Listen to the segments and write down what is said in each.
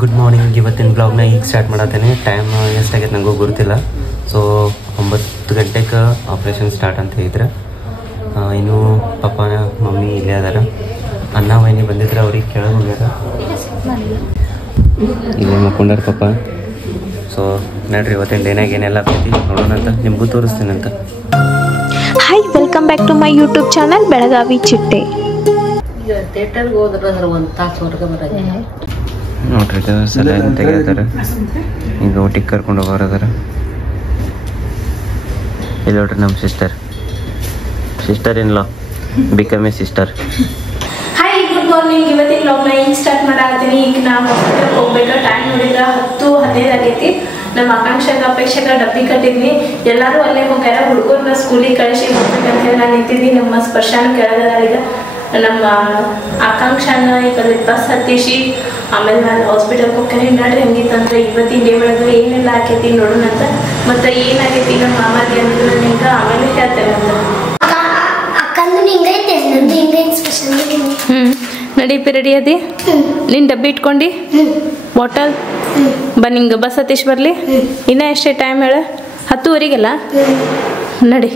Good morning. ಇವತ್ತಿನ ಬ್ಲಾಗ್ನ ಈಗ start ಮಾಡತ್ತೇನೆ. Time ಎಷ್ಟಾಗೈತೆ ನನಗೂ ಗೊತ್ತಿಲ್ಲ. ಸೊ 9 ಗಂಟೆಗೆ ಆಪ್ರೇಷನ್ ಸ್ಟಾರ್ಟ್ ಅಂತ ಹೇಳಿದ್ರೆ ಇನ್ನೂ ಪಪ್ಪ ಮಮ್ಮಿ ಇಲ್ಲೇ ಅದಾರ. ಅಣ್ಣ ವೈನಿ ಬಂದಿದ್ರೆ ಅವ್ರಿಗೆ ಕೆಳಗೆ ಹೋಗ್ಯಾರ. ಇಲ್ಲೇ ಮಕ್ಕೊಂಡಾರ ಪಪ್ಪ. ಸೊ ನೋಡ್ರಿ ಇವತ್ತಿನ ಡೇನಾಗ ಏನೆಲ್ಲ ಆಗ್ತೈತಿ ನೋಡೋಣ ಅಂತ ನಿಮಗೂ ತೋರಿಸ್ತೀನಂತ. Hi, welcome back to my YouTube channel Belagavi Chitte. ಥಿಯೇಟರ್ಗೆ ಹೋದ್ರೆ ಒಂದು ತಾಸು ಹೊರಗೆ ಬರೋದು ನೋಡ್ರಿ ಸಲ ತೆಗಿತಾರೆ. ಈಗ ಊಟಿಗೆ ಕರ್ಕೊಂಡು ಹೋಗೋರದಾರ. ಇಲ್ಲಿ ನೋಡ್ರಿ ನಮ್ಮ sister in law become A sister. Hi, good morning. ಇವತ್ತಿನ ಬ್ಲಾಗ್ನ ಈಗ ಸ್ಟಾರ್ಟ್ ಮಾಡಾತೀನಿ. ಈಗ ನಾ ಹಾಸ್ಪಿಟಲ್ಗೆ ಹೋಗ್ಬೇಕು. ಟೈಮ್ ನೋಡಿದ್ರೆ 10:15 ಆಗೈತಿ. ನಮ್ಮ ಆಕಾಂಕ್ಷಾಗ ಅಪೇಕ್ಷೆಗೆ ಡಬ್ಬಿ ಕಟ್ಟಿದ್ವಿ. ಎಲ್ಲರೂ ಅಲ್ಲೇ ಹೋಗ್ಯಾರ. ಹುಡುಗರನ್ನ ಸ್ಕೂಲಿಗೆ ಕಳಿಸಿ ಹೋಗ್ಬೇಕಂತ ಹೇಳಿ ನಾನು ನಿಂತಿದ್ವಿ. ನಮ್ಮ ಸ್ಪರ್ಶಾನ ಕೆಳಗದ. ಈಗ ನಮ್ಮ ಆಕಾಂಕ್ಷಾನ ಈಗ ಬಸ್ ಹತ್ತಿಸಿ ಆಮೇಲೆ ನಾನು ಹಾಸ್ಪಿಟಲ್ಗೆ ಹೋಗ್ತೀನಿ. ನೋಡ್ರಿ ಹಂಗಿತ್ತಂದ್ರೆ ಇವತ್ತಿನ ಡೇ ಒಳಗೆ ಏನೆಲ್ಲ ಆಕೈತಿ ನೋಡೋಣ ಅಂತ. ಮತ್ತು ಏನಾಗೈತಿ ನಮ್ಮ ಮಾಮಾಗೆ ಅಂದ್ರೆ ನಾನು ಹಿಂಗೆ ಆಮೇಲೆ ಹೇಳ್ತೇನೆ ಅಂತ. ನಡಿ ರೆಡಿ ಅದಿ. ನಿನ್ನ ಡಬ್ಬಿ ಇಟ್ಕೊಂಡು ಬಾಟಲ್ ನಿಂಗೆ ಬಸ್ ಹತ್ತಿಸಿ ಬರಲಿ. ಇನ್ನೂ ಎಷ್ಟೇ ಟೈಮ್ ಹೇಳ? 10:15ಗೆಲ್ಲ ನಡಿ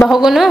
ಬಾ ಹೋಗೋನು.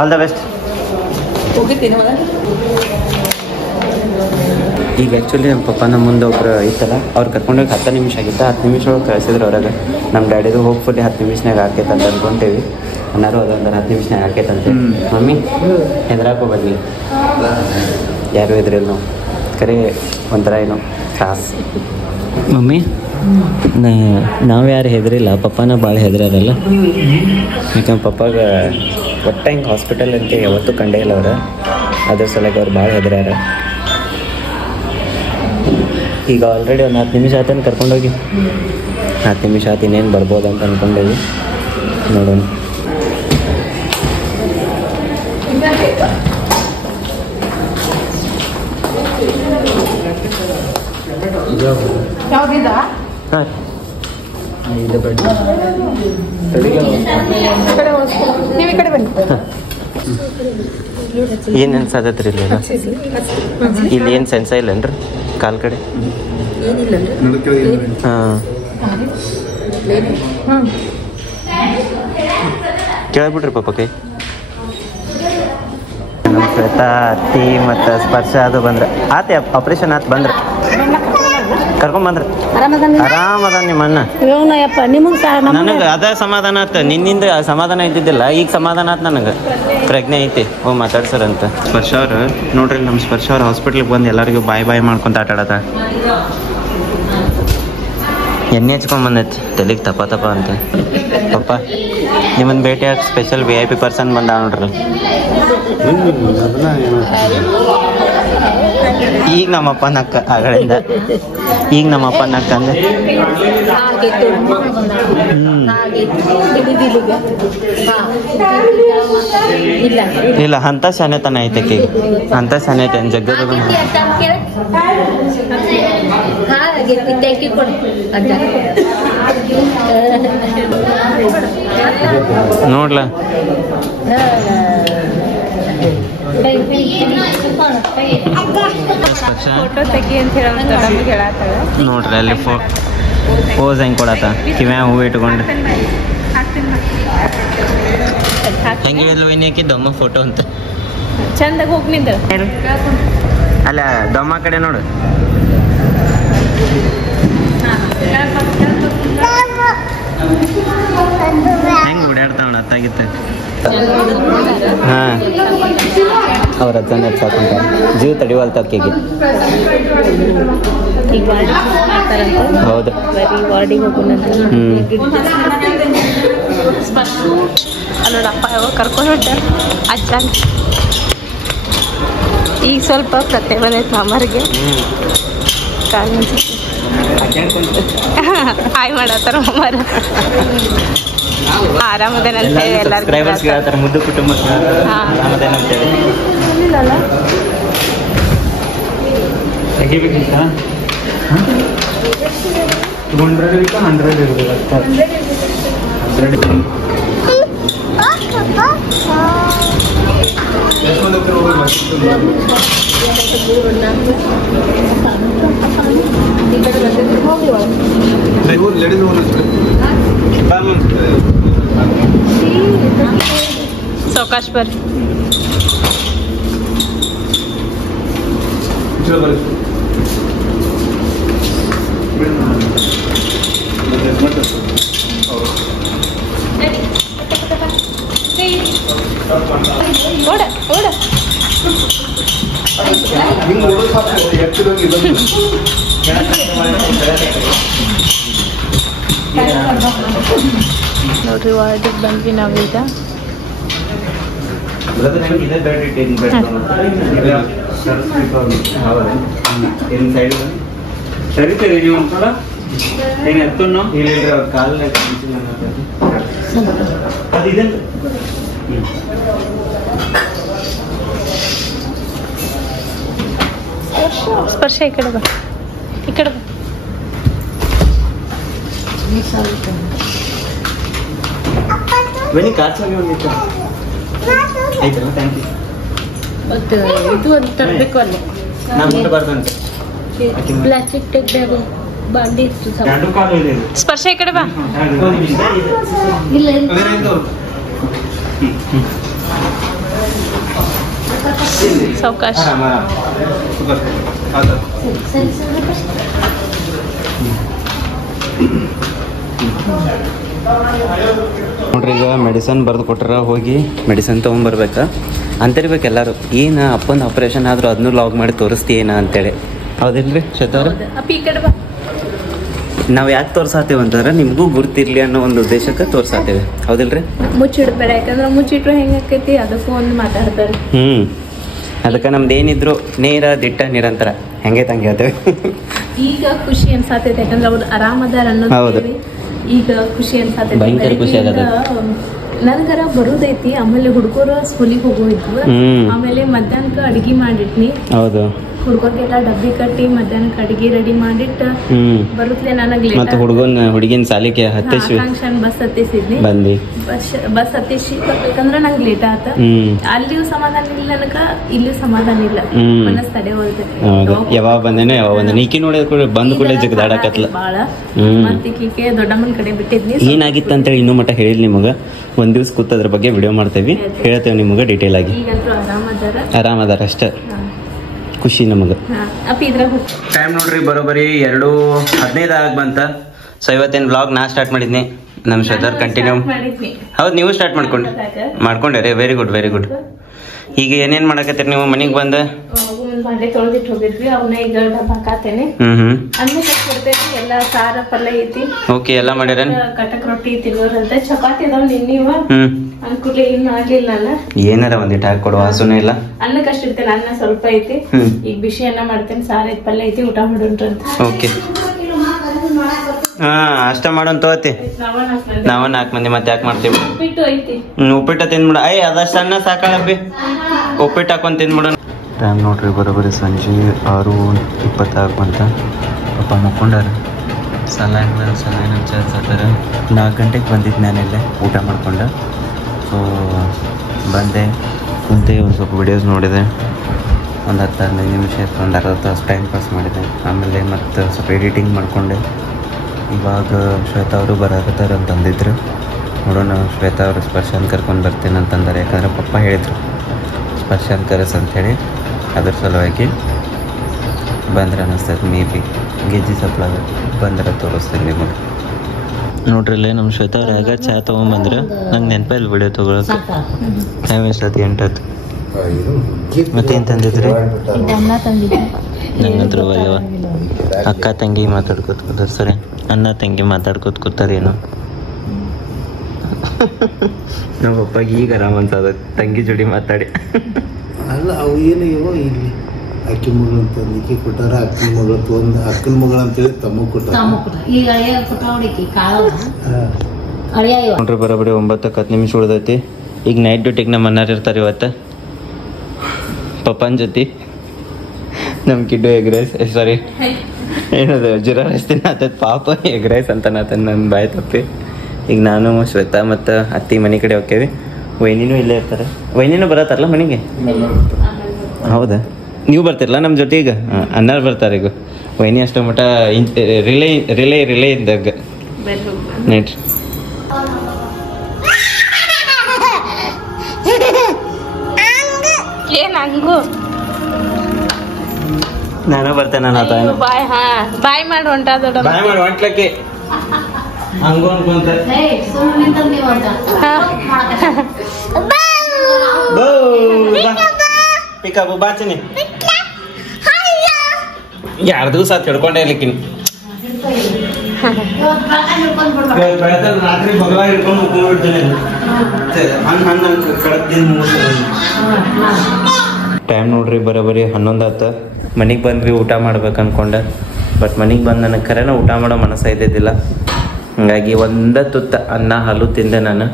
All the best. ಈಗ ಆ್ಯಕ್ಚುಲಿ ನಮ್ಮ ಪಪ್ಪನ ಮುಂದೆ ಒಬ್ರು ಐತಲ್ಲ, ಅವ್ರು ಕರ್ಕೊಂಡೋಗಿ 10 ನಿಮಿಷ ಆಗಿತ್ತು. 10 ನಿಮಿಷ ಒಳಗೆ ಕಳಿಸಿದ್ರು ಹೊರಗೆ. ನಮ್ಮ ಡ್ಯಾಡಿದು ಹೋಪ್ಫುಲಿ 10 ನಿಮಿಷನಾಗ ಆಕೈತೆ ಅಂತ ಅಂದ್ಕೊಂತೀವಿ. ಅನ್ನಾರು ಅದೊಂದು 10 ನಿಮಿಷನಾಗ ಆಕೈತಂತೆ. ಮಮ್ಮಿ ಹೆದರಾಕೋ ಬನ್ನಿ, ಯಾರು ಇದ್ರಿಲ್ಲ ನಾವು. ಕರೆ ಒಂಥರ ಏನೋ ಸಾಸ್. ಮಮ್ಮಿ ನಾವು ಯಾರು ಹೆದರಿಲ್ಲ, ಪಪ್ಪನ ಭಾಳ ಹೆದರಲ್ಲ. ಈಗ ನಮ್ಮ ಪಪ್ಪಾಗ ಒಟ್ಟು ಹಿಂಗೆ ಹಾಸ್ಪಿಟಲ್ ಅಂತ ಯಾವತ್ತೂ ಕಂಡೇ ಇಲ್ಲ ಅವ್ರು. ಅದ್ರ ಸಲಕ್ಕೆ ಅವ್ರು ಭಾಳ ಹೆದರ್ಯಾರ. ಈಗ ಆಲ್ರೆಡಿ ಒಂದು 10 ನಿಮಿಷ ಆತನ ಕರ್ಕೊಂಡೋಗಿ. 10 ನಿಮಿಷ ಆತು, ಇನ್ನೇನು ಬರ್ಬೋದು ಅಂತ ಅಂದ್ಕೊಂಡೇವಿ. ನೋಡೋಣ. ಹಾಂ, ಏನು ಅನ್ಸತ್ತೈತ್ರಿ ಇಲ್ಲಿ? ಇಲ್ಲಿ ಏನು ಸೆನ್ಸ ಇಲ್ಲನ್ರಿ ಕಾಲ್ ಕಡೆ? ಹಾಂ, ಕೇಳ್ಬಿಟ್ರಿ ಪಾಪ ಕೈ. ನಮ್ಮ ಶ್ವೇತಾ ಅತ್ತಿ ಮತ್ತು ಸ್ಪರ್ಶ ಅದು ಬಂದ್ರೆ ಆತ ಆಪ್ರೇಷನ್ ಆತು ಬಂದ್ರೆ ಕರ್ಕೊಂಬಂದ್ರೆ ಆರಾಮದ ನಿಮ್ಮ ಅಣ್ಣ. ನನಗೆ ಅದ ಸಮಾಧಾನ ಆತ. ನಿನ್ನಿಂದ ಸಮಾಧಾನ ಇದ್ದಿದ್ದಿಲ್ಲ, ಈಗ ಸಮಾಧಾನ ಆತು ನನಗೆ. ಪ್ರಜ್ಞೆ ಐತಿ ಹೋಗಿ ಮಾತಾಡ್ಸರಂತ. ಸ್ಪರ್ಶ ಅವ್ರು ನೋಡ್ರಿ, ನಮ್ಮ ಸ್ಪರ್ಶ ಅವ್ರು ಹಾಸ್ಪಿಟ್ಲಿಗೆ ಬಂದು ಎಲ್ಲರಿಗೂ ಬಾಯ್ ಮಾಡ್ಕೊಂತ ಆಟಾಡತ್ತ. ಎಣ್ಣೆ ಹಚ್ಕೊಂಬಂದೈತಿ ತಲೆಗೆ ತಪ್ಪ ಅಂತ. ಪಪ್ಪ ನಿಮ್ಮನ್ನು ಭೇಟಿಯಾಗಿ ಸ್ಪೆಷಲ್ VIP ಪರ್ಸನ್ ಬಂದ ನೋಡ್ರಿ. ಈಗ ನಮ್ಮಪ್ಪನ ಅಕ್ಕ ಆಗಳಿಂದ, ಈಗ ನಮ್ಮಪ್ಪನ ಅಕ್ಕ ಅಂದ್ರೆ ಇಲ್ಲ ಅಂತ ಶಾನೆತನ ಐತೆ. ಅಂತ ಶಾನೆತೆ ಜಗ್ಗದ ನೋಡ್ಲ. ನೋಡ್ರಿ ಅಲ್ಲಿ ಪೋಸ್ ಹೆಂಗೆ ಕೊಡತ್ತ, ಕಿವ್ಯಾ ಹೂವು ಇಟ್ಕೊಂಡು ಹೆಂಗೆ ಹೇಳಿದ್ಲು ವೈನಿ ಹಾಕಿದ್ದಮ್ಮ ಫೋಟೋ ಅಂತ. ಚಂದಾಗ ಹೋಗಿ ನಿಂದ ಅಲ್ಲ ದಮ್ಮ ಕಡೆ ನೋಡು. ಹೆಂಗೆ ಓಡಾಡ್ತಾವಣ ಅತ್ತಾಗಿತ್ತ. ಹಾಂ, ಅವ್ರ ಅಜ್ಜನ ಸಾಕೊಂಡ ಜೀವ ತಡಿವಲ್ತ ಅಕ್ಕಿಗೆ. ಹೌದು. ವಾರ್ಡಿಗೆ ಹೋಗೋಣ. ಹ್ಞೂ. ಸ್ಪಷ್ಟ ನೋಡಪ್ಪ ಯಾವಾಗ ಕರ್ಕೊಂಡು ಹೊಂಟ ಅಜ್ಜ ಈಗ ಸ್ವಲ್ಪ ಪ್ರತ್ಯೇಕ ಬಂದೈತೆ ಮಾಮರಿಗೆ ಕಾಲು ಹಾಯ್ ಮಾಡತ್ತಾರ ಮಾಮಾರ ಆರಾಮದೇನಂತ ಎಲ್ಲರಿಗೂ ಮುದ್ದು ಕುಟುಂಬ ಆರಾಮದೇನಂತೇಳಿ ತೆಗಿಬೇಕಿತ್ತ 200 100 ಇರ್ಬೇಕು ಸೌಕಾಶ್ ಬರ್ರಿ ಓಡ ಓಡ ನೋಡ್ರಿ ಒಳಗೆ ಬಂದ್ವಿ ನಾವೀಗ ಸರಿ ಸರಿ ನೀವು ಒಂದ್ಸಲ ಏನು ಎತ್ತನ್ನು ಇಲ್ಲಿ ಅವ್ರ ಕಾಲಲ್ಲಿ ಅದಿದೆ ಸ್ಪರ್ಶ ಈ ಕಡೆ ಬಾ ಈ ಕಡೆ ಬಾ ಬನ್ನಿ ಕಾಚಾಗಿ ಒಂದಿತ್ತು ಆಯ್ತಲ್ಲ ಥ್ಯಾಂಕ್ ಯು ಮತ್ತೆ ಇದು ಒಂದು ತರಬೇಕು ಅಲ್ಲಿ ನಾನು ಮುಂದೆ ಬರ್ದಂತೆ ಪ್ಲಾಸ್ಟಿಕ್ ತೆಗ್ದಾಗ ಬಾಂಡಿ ಇತ್ತು ಸ್ವಲ್ಪ. ಎರಡು ಕಾಲು ಇದೆ ಸ್ಪರ್ಶ ಈ ಕಡೆ ಬಾ ಇಲ್ಲ ಸೌಕಾಶ್ ಸರಿ ಸರಿ ನೋಡ್ರಿ ಈಗ ಮೆಡಿಸನ್ ಬರೆದು ಕೊಟ್ಟಾರ ಹೋಗಿ ಮೆಡಿಸನ್ ತೊಗೊಂಬರ್ಬೇಕಾ ಅಂತಿರ್ಬೇಕು ಎಲ್ಲರೂ ಏನು ಅಪ್ಪನ ಆಪ್ರೇಷನ್ ಆದ್ರೂ ಅದನ್ನೂ ಲಾಗ್ ಮಾಡಿ ತೋರಿಸ್ತಿ ಏನ ಅಂತೇಳಿ ಹೌದಿಲ್ರಿ ಶ್ವೇತವ್ರ ಅಪ್ಪ ಈ ಕಡೆ ಬಾ ನಾವು ಯಾಕೆ ತೋರ್ಸಾತೀವಿ ಅಂತಂದ್ರೆ ನಿಮಗೂ ಗುರ್ತಿರ್ಲಿ ಅನ್ನೋ ಒಂದು ಉದ್ದೇಶಕ್ಕೆ ತೋರ್ಸಾತೀವಿ ಹೌದಿಲ್ರಿ ಮುಚ್ಚಿಡ್ಬೇಡ ಯಾಕಂದ್ರೆ ಮುಚ್ಚಿಟ್ರು ಹೆಂಗೆ ಆಕೈತಿ ಅದಕ್ಕೂ ಒಂದು ಮಾತಾಡ್ತಾರೆ ಅದಕ್ಕೆ ನಮ್ದು ಏನಿದ್ರು ನೇರ ದಿಟ್ಟ ನಿರಂತರ ಹೆಂಗೆ ತಂಗೆ ಹೇಳ್ತೇವೆ ಈಗ ಖುಷಿ ಅನ್ಸಾತೈತೆ ಯಾಕಂದ್ರೆ ಅವ್ರು ಆರಾಮದಾರ ಹೌದು. ಅನ್ನೋದು ಈಗ ಖುಷಿ ಅನ್ಸಾತೈತೆ ಭಯಂಕರ ಖುಷಿ ಆಗತ್ತೆ. ನನ್ಗರ ಬರುದೈತಿ ಆಮೇಲೆ ಹುಡುಗರು ಸ್ಕೂಲಿಗೆ ಹೋಗೋಯ್ತು ಹ್ಮ್. ಆಮೇಲೆ ಮಧ್ಯಾಹ್ನಕ್ಕೆ ಅಡಿಗೆ ಮಾಡಿಟ್ನಿ ಹೌದು ಹುಡುಗರಿಗೆಲ್ಲ ಡಬ್ಬಿ ಕಟ್ಟಿ ಮಧ್ಯಾಹ್ನಕ್ಕೆ ಅಡಿಗೆ ರೆಡಿ ಮಾಡಿಟ್ಟು ಬರುತ್ತಲೆ ನನಗೆ ಮತ್ತು ಹುಡುಗಿನ ಸಾಲಿಗೆ ಹತ್ತಿಸಿ ಬಸ್ ಹತ್ತಿಸಿದ್ನಿ ಬಂದ್ವಿ ಬಸ್ ಹತ್ತಿಸಿ ಬರ್ಬೇಕಂದ್ರೆ ನಂಗೆ ಲೇಟ್ ಆತ ಅಲ್ಲಿಯೂ ಸಮಾಧಾನ ಇಲ್ಲ ನನಗ ಇಲ್ಲಿಯೂ ಸಮಾಧಾನ ಇಲ್ಲ ಮನಸ್ ತಡೆ ಹೌದು ಯಾವಾಗ ಬಂದೇನೋ ಯಾವಾಗ ಬಂದ ಈಕಿ ನೋಡಿದ ಬಂದ್ ಕೂಡಲೇ ಜಗದಾಡಕತ್ಲ ಬಾಳ ಮತ್ತೆ ಈಕಿಗೆ ದೊಡ್ಡಮ್ಮನ ಕಡೆ ಬಿಟ್ಟಿದ್ನಿ ಏನಾಗಿತ್ತು ಅಂತೇಳಿ ಇನ್ನೂ ಮಟ್ಟ ಹೇಳಿಲ್ಲ ನಿಮಗ ಒಂದ್ ದಿವ್ಸ ಕೂತದ್ರ ಬಗ್ಗೆ ವಿಡಿಯೋ ಮಾಡ್ತೇವಿ ಹೇಳ್ತೇವೆ ನಿಮಗ ಡೀಟೇಲ್ ಆಗಿ ಈಗಂತೂ ಆರಾಮದಾರ ಅಷ್ಟೇ ಖುಷಿ ನಮಗ ಟೈಮ್ ನೋಡ್ರಿ ಬರೋಬರಿ 2:15 ಆಗ ಬಂತ ಸೊ ಇವತ್ತೇನು ಬ್ಲಾಗ್ ನಾ ಸ್ಟಾರ್ಟ್ ಮಾಡಿದ್ನಿ ನಮ್ಮ ಶ್ವೇತವ್ರು ಕಂಟಿನ್ಯೂ ಹೌದು ನೀವು ಸ್ಟಾರ್ಟ್ ಮಾಡ್ಕೊಂಡ್ರಿ ವೆರಿ ಗುಡ್ ಈಗ ಏನೇನ್ ಮಾಡಕತ್ತೀರಿ ನೀವು ಮನೆಗೆ ಬಂದ ಬಾಂಡೆ ತೊಳೆದಿಟ್ಟು ಹೋಗಿದ್ವಿ ಅವನ್ನ ಈಗ ಡಬ್ಬಾಕತ್ತೇನೆ ಅನ್ನ ಕಟ್ಕೊಡ್ತೇನೆ ಎಲ್ಲ ಸಾರ ಪಲ್ಯ ಐತಿ ಓಕೆ ಎಲ್ಲ ಮಾಡ್ಯಾರ ಕಟಕ್ ರೊಟ್ಟಿ ತಿನ್ನೋರಂತೆ ಚಪಾತಿ ಅದಾವ ನಿನ್ನಿವ ಅನ್ಕೂಡ್ಲೆ ಇನ್ನು ಆಗ್ಲಿಲ್ಲ ಅಲ್ಲ ಏನಾರ ಒಂದಿಟ್ಟು ಹಾಕೊಡುವ ವಾಸನೆ ಇಲ್ಲ ಅನ್ನಕ್ಕೆ ಅಷ್ಟಿರ್ತೇನೆ ಅನ್ನ ಸ್ವಲ್ಪ ಐತಿ ಈಗ ಬಿಸಿ ಅನ್ನ ಮಾಡ್ತೇನೆ ಸಾರ ಐತಿ ಪಲ್ಯ ಐತಿ ಊಟ ಮಾಡೋಣ್ರಂತ ಓಕೆ ಅಷ್ಟ ಮಾಡೋನ್ ತಗೋತಿ ನಾವ 4 ಮಂದಿ ಮತ್ತೆ ಯಾಕೆ ಮಾಡ್ತೀವಿ ಉಪ್ಪಿಟ್ಟು ಐತಿ ಉಪ್ಪಿಟ್ಟ ತಿಂದ್ಬಿಡ ಅದಷ್ಟ ಅನ್ನ ಸಾಕಾಳಪ್ಪಿ ಉಪ್ಪಿಟ್ಟು ಹಾಕೊಂಡ್ ತಿಂದ್ಬಿಡೋಣ ಟೈಮ್ ನೋಡ್ರಿ ಬರೋಬರಿ ಸಂಜೆ 6:20 ಬಂತ ಪಾಪ ಮಕ್ಕೊಂಡಾರ ಸಲಾನ್ ಹಚ್ಚಾರ 4 ಗಂಟೆಗೆ ಬಂದಿದ್ದು ನಾನೆಲ್ಲೇ ಊಟ ಮಾಡ್ಕೊಂಡು ಸೊ ಬಂದೆ ಕುಂತೆ ಒಂದು ಸ್ವಲ್ಪ ವಿಡಿಯೋಸ್ ನೋಡಿದೆ ಒಂದು 10-15 ನಿಮಿಷ ಒಂದು ಅರ್ಧ ತಾಸು ಟೈಮ್ ಪಾಸ್ ಮಾಡಿದೆ ಆಮೇಲೆ ಮತ್ತು ಸ್ವಲ್ಪ ಎಡಿಟಿಂಗ್ ಮಾಡಿಕೊಂಡೆ ಇವಾಗ ಶ್ವೇತಾ ಅವರು ಬರಾಕತ್ತಾರ ಅಂತಂದಿದ್ರು ನೋಡೋಣ ಶ್ವೇತಾ ಅವರು ಸ್ಪರ್ಶನ್ ಕರ್ಕೊಂಡು ಬರ್ತೀನಿ ಅಂತಂದಾರೆ ಯಾಕಂದ್ರೆ ಪಪ್ಪ ಹೇಳಿದರು ಸ್ಪರ್ಶನ್ ಕರೆಸ್ ಅಂಥೇಳಿ ಅದ್ರ ಸಲುವಾಗಿ ಬಂದ್ರೆ ಅನ್ನಿಸ್ತೈತೆ ಮೇ ಬಿ ಗೆಜ್ಜಿ ಸಪ್ಲಾಗ ಬಂದ್ರೆ ತೋರಿಸ್ತೀನಿ ನಿಮಗೆ ನೋಡ್ರಿ ಇಲ್ಲೇ ನಮ್ಮ ಶ್ವೇತಾ ಅವ್ರು ಯಾಗ ಚಹಾ ತೊಗೊಂಬಂದ್ರೆ ನಂಗೆ ನೆನಪಿಲ್ಲ ವಿಡಿಯೋ ತೊಗೊಳಕ್ಕೆ ಟೈಮ್ ಎಷ್ಟೊತ್ತು 8 ಮತ್ತೇನು ತಂದಿದ್ರಿ ಅನ್ನ ತಂದಿದ್ದೆ ನಂಗಂತ್ರ ಒಯ್ಯವ ಅಕ್ಕ ತಂಗಿ ಮಾತಾಡ್ಕೊತ ಕೂತಾರ ಸರಿ ಅಣ್ಣ ತಂಗಿ ಮಾತಾಡ್ಕೊತ ಕೂತಾರೇನು ನಮ್ಮ ಪಪ್ಪಾಗ ಈಗ ಆರಾಮ ಅನ್ಸದ ತಂಗಿ ಜೋಡಿ ಮಾತಾಡಿ. ಅಲ್ಲ ಅವು ಏನು ಇವ ಇಲ್ಲಿ ಅಕ್ಕಿ ಮಗಳು ಅಂತ ಈಕಿ ಕೊಟ್ಟಾರ, ಅಕ್ಕನ ಮಗಳು ತೊಂದು ಅಕ್ಕನ ಮಗಳು ಅಂತೇಳಿ ತಮ್ಮ ಕೊಟ್ಟಾರ. ಈಗ ಅಳಿಯ ಕೊಟ್ಟ ಹುಡುಕಿ ಕಾಳ ಅಳಿಯ ನೋಡ್ರಿ ಬರೋಬರಿ 9:10 ನಿಮಿಷ ಉಳ್ದೈತಿ. ಈಗ ನೈಟ್ ಡ್ಯೂಟಿಗೆ ನಮ್ಮ ಅಣ್ಣಾರು ಇರ್ತಾರೆ ಇವತ್ತು ಪಪ್ಪನ ಜೊತೆ. ನಮ್ಮ ಕಿಡ್ಡು ಎಗ್ ರೈಸ್ ಸಾರಿ ಏನದು ಜೀರಾ ರೈಸ್ ತಿನ್ನತ್ತೈತೆ ಪಾಪ, ಎಗ್ ರೈಸ್ ಅಂತ ನನ್ನ ಬಾಯಿ ತಪ್ಪಿ. ಈಗ ನಾನು ಶ್ವೇತಾ ಮತ್ತು ಅತ್ತಿ ಮನೆ ಕಡೆ ಹೋಗ್ತೇವೆ. ವೈನಿನೂ ಇಲ್ಲೇ ಇರ್ತಾರೆ. ವೈನಿನೂ ಬರತ್ತಾರಲ್ಲ ಮನೆಗೆ? ಹೌದಾ, ನೀವು ಬರ್ತಿರಲ್ಲ ನಮ್ಮ ಜೊತೆ? ಈಗ ಅಣ್ಣಾರು ಬರ್ತಾರೆ. ಈಗ ವೈನಿ ಅಷ್ಟು ಮಟ್ಟ ರಿಲೇ ಇದ್ದಾಗ ನೈಟ್ರಿ. ಏನಂಗು ನಾನು ಬರ್ತೇನೆ. ನಾನು ಬಾಯ್ ಮಾಡಿ ಹೊಂಟಾದ ಬಾಯ್ ಮಾಡಿ ಹೊಂಟ್ಲಕ್ಕೆ ಹಂಗು ಅನ್ಕೊಂತ ಪಿಕಪ್ ಬಾಚಿನಿ 2 ದಿವಸ ಹಿಡ್ಕೊಂಡೆ ಇರ್ಲಿಕ್ಕಿನಿ. ರಾತ್ರಿ ಬಗಲ ಹಿಡ್ಕೊಂಡು ಹೋಗ್ಬಿಡ್ತೇನೆ. ಟೈಮ್ ನೋಡ್ರಿ ಬರೋಬರಿ 11 ಆತ. ಮನೆಗೆ ಬಂದ್ರಿ ಊಟ ಮಾಡ್ಬೇಕು ಅನ್ಕೊಂಡೆ. ಬಟ್ ಮನೆಗೆ ಬಂದು ನನಗೆ ಖರೇನ ಊಟ ಮಾಡೋ ಮನಸ್ಸು ಇದ್ದಿದ್ದಿಲ್ಲ. ಹಂಗಾಗಿ ಒಂದ ತುತ್ತ ಅನ್ನ ಹಾಲು ತಿಂದೆ. ನಾನು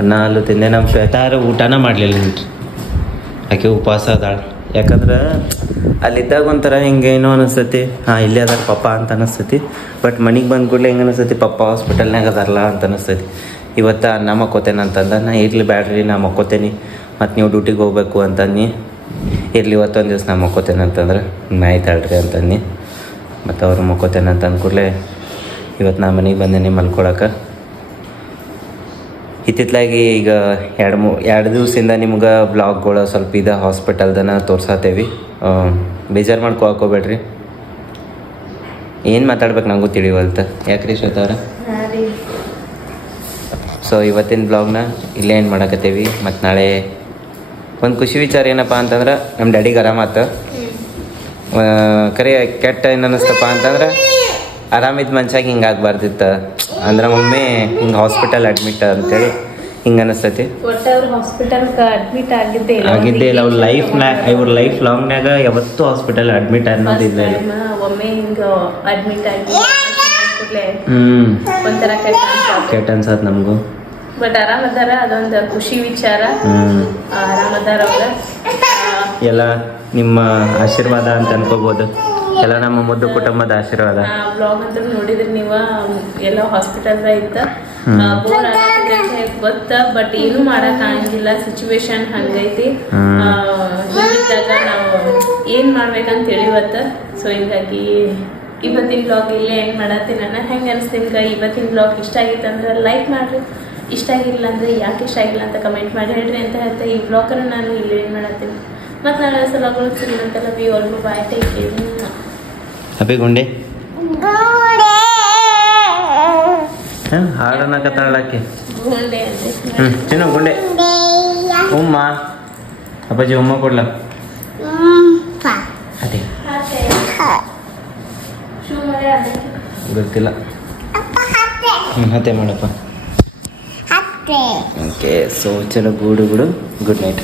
ಅನ್ನ ಹಾಲು ತಿಂದೆ. ನಮ್ಮ ಶ್ವೇತಾರು ಊಟನ ಮಾಡಲಿಲ್ಲ ನೋಡ್ರಿ. ಆಕೆ ಉಪವಾಸ ಅದಾಳ. ಯಾಕಂದ್ರೆ ಅಲ್ಲಿದ್ದಾಗ ಒಂಥರ ಹಿಂಗೇನೋ ಅನಿಸ್ತೈತಿ, ಇಲ್ಲೇ ಅದಾರ ಪಪ್ಪ ಅಂತ ಅನಿಸ್ತೈತಿ. ಬಟ್ ಮನೆಗೆ ಬಂದ ಕೂಡಲೇ ಹೆಂಗೆ ಅನಿಸ್ತೈತಿ, ಪಪ್ಪ ಹಾಸ್ಪಿಟಲ್ನಾಗ ಅದಾರಲ್ಲ ಅಂತ ಅನಿಸ್ತೈತಿ. ಇವತ್ತು ಅನ್ನ ಮಕ್ಕೋತೇನೆ ಅಂತಂದ. ನಾ ಇರ್ಲಿ ಬ್ಯಾಡ್ರಿ ನಾ ಮಕ್ಕೋತೇನೆ, ಮತ್ತು ನೀವು ಡ್ಯೂಟಿಗೆ ಹೋಗ್ಬೇಕು ಅಂತಂದು. ಇರ್ಲಿ ಇವತ್ತೊಂದು ದಿವಸ ನಾ ಮಕ್ಕೋತೇನೆ ಅಂತಂದ್ರೆ ಆಯ್ತಾಳ್ರಿ ಅಂತಂದು. ಮತ್ತು ಅವ್ರು ಮಕ್ಕೋತೇನೆ ಅಂತ ಅಂದ್ಕೂಡಲೇ ಇವತ್ತು ನಾ ಮನೆಗೆ ಬಂದೇನೆ ಮಲ್ಕೊಳಕ್ಕೆ. ಇತ್ತಿತ್ತಲಾಗಿ ಈಗ 2 ದಿವಸದಿಂದ ನಿಮ್ಗೆ ಬ್ಲಾಗ್ಗಳು ಸ್ವಲ್ಪ ಇದೆ ಹಾಸ್ಪಿಟಲ್ದನ ತೋರ್ಸತ್ತೇವಿ. ಬೇಜಾರು ಮಾಡ್ಕೊಬೇಡ್ರಿ. ಏನು ಮಾತಾಡ್ಬೇಕು ನಂಗೂ ತಿಳಿವಲ್ತ. ಯಾಕ್ರಿ ಶ್ವೇತಾರ? ಸೊ ಇವತ್ತಿನ ಬ್ಲಾಗ್ನ ಇಲ್ಲೇ ಏನು ಮಾಡಕತ್ತೇವಿ. ಮತ್ತು ನಾಳೆ ಒಂದು ಖುಷಿ ವಿಚಾರ ಏನಪ್ಪ ಅಂತಂದ್ರೆ ನಮ್ಮ ಡ್ಯಾಡಿಗೆ ಆರಾಮಾತ. ಕರೆ ಕೆಟ್ಟ ಏನು ಅನ್ನಿಸ್ತಪ್ಪ ಅಂತಂದ್ರೆ ಆರಾಮಿದ್ದ ಮನ್ಸಾಗಿ ಹಿಂಗೆ ಆಗ್ಬಾರ್ದಿತ್ತು. ಅಂದ್ರೆ ಒಮ್ಮೆ ಹಿಂಗೆ ಹಾಸ್ಪಿಟಲ್ ಅಡ್ಮಿಟ್ ಅಂತೇಳಿ ಹಿಂಗೆ ಅನಿಸ್ತೈತಿ. ಆಗಿದ್ದೇ ಇಲ್ಲ ಅವ್ರ ಲೈಫ್ ಲಾಂಗ್ನಾಗ ಯಾವತ್ತೂ ಹಾಸ್ಪಿಟಲ್ ಅಡ್ಮಿಟ್ ಅನ್ನೋದಿಲ್ಲ. ಕೆಟ್ಟ ಅನ್ಸತ್ ನಮಗೂ. ಬಟ್ ಆರಾಮದಾರ, ಅದೊಂದು ಖುಷಿ ವಿಚಾರ. ಆರಾಮದಾರ ಅವ್ರ ಎಲ್ಲ ನಿಮ್ಮ ಆಶೀರ್ವಾದ ಅಂತ ಅನ್ಕೋಬಹುದು. ಎಲ್ಲ ನಮ್ಮ ಮುದ್ದು ಕುಟುಂಬದ ಆಶೀರ್ವಾದ. ಬ್ಲಾಗ್ ಅಂತ ನೋಡಿದ್ರಿ ನೀವ, ಎಲ್ಲ ಹಾಸ್ಪಿಟಲ್ ಇತ್ತ ಬೋರ್ ಗೊತ್ತ. ಬಟ್ ಏನು ಮಾಡಕ್ ಆಗಂಗಿಲ್ಲ, ಸಿಚುವೇಶನ್ ಹಂಗೈತಿ. ಹೀಗಿದ್ದಾಗ ನಾವು ಏನ್ ಮಾಡ್ಬೇಕಂತ ಹೇಳಿವತ್ತ. ಸೊ ಹಿಂಗಾಗಿ ಇವತ್ತಿನ ಬ್ಲಾಗ್ ಇಲ್ಲೇ ಏನ್ ಮಾಡತ್ತೀನಿ. ನಾನು ಹೆಂಗೆ ಅನಿಸ್ತೀನಿ ಇವತ್ತಿನ ಬ್ಲಾಗ್ ಇಷ್ಟ ಆಗಿತ್ತು ಅಂದ್ರೆ ಲೈಕ್ ಮಾಡ್ರಿ, ಇಷ್ಟ ಆಗಿಲ್ಲ ಅಂದ್ರೆ ಯಾಕೆ ಇಷ್ಟ ಆಗಿಲ್ಲ ಅಂತ ಕಮೆಂಟ್ ಮಾಡಿ ಹೇಳ್ರಿ ಅಂತ ಹೇಳ್ತಾ ಈ ಬ್ಲಾಗನ್ನು ನಾನು ಇಲ್ಲಿ ಏನು ಮಾಡತ್ತೀನಿ. ಮತ್ತು ನಾಳೆ ಸಲಗಳು ಸಿಗುವಂತೆಲ್ಲ ಬಿ ಆಲ್ಗೂ ಬಾಯ್ ಟೇಕ್ ಕೇರ್. ಅಪ್ಪಿ ಗುಂಡೆ ಹಾಡನಕತ್ತಾಳಕ್ಕೆ ಗುಂಡೆ ಅಂತೆ ಚಿನ್ನ ಗುಂಡೆ ಉಮ್ಮ ಅಪ್ಪಾಜಿ ಉಮ್ಮ ಕೊಡ್ಲ ಅದೇ ಗೊತ್ತಿಲ್ಲ. ಹತ್ತೆ ಮಾಡಪ್ಪ. ಓಕೆ ಸೊ ಚಲೋ ಗುಡ್ ನೈಟ್.